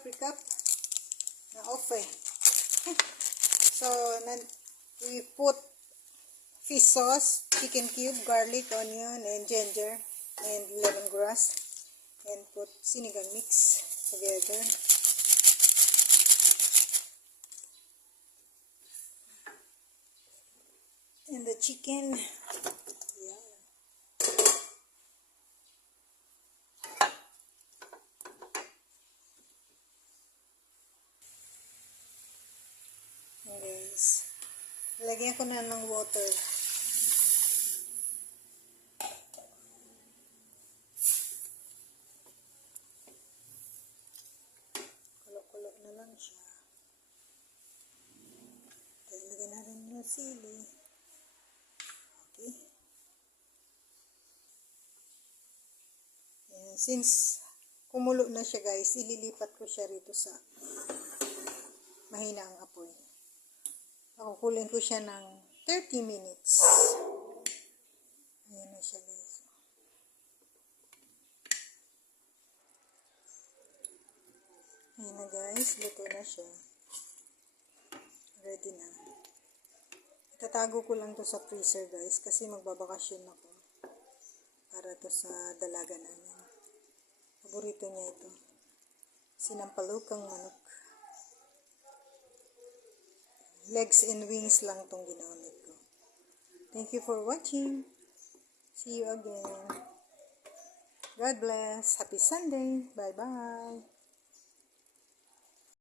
recap. Na off eh. So, we put fish sauce, chicken cube, garlic, onion, and ginger, and lemongrass. And put sinigang mix together. And the chicken. Yeah. Guys, lagyan ko na ng water. Kulo-kulo na lang siya. Kaya lagyan na rin yung sili. Okay. And since kumulo na siya guys, ililipat ko siya rito sa mahina ang apoy. Pakukulin ko siya ng 30 minutes. Ayan na siya guys. Ayan na guys, luto na siya. Ready na. Itatago ko lang to sa freezer guys kasi magbabakasyon ako. Para to sa dalaga namin. Paborito niya ito. Sinampalukang manok. Legs and wings lang tong ginamit ko. Thank you for watching. See you again. God bless. Happy Sunday. Bye-bye.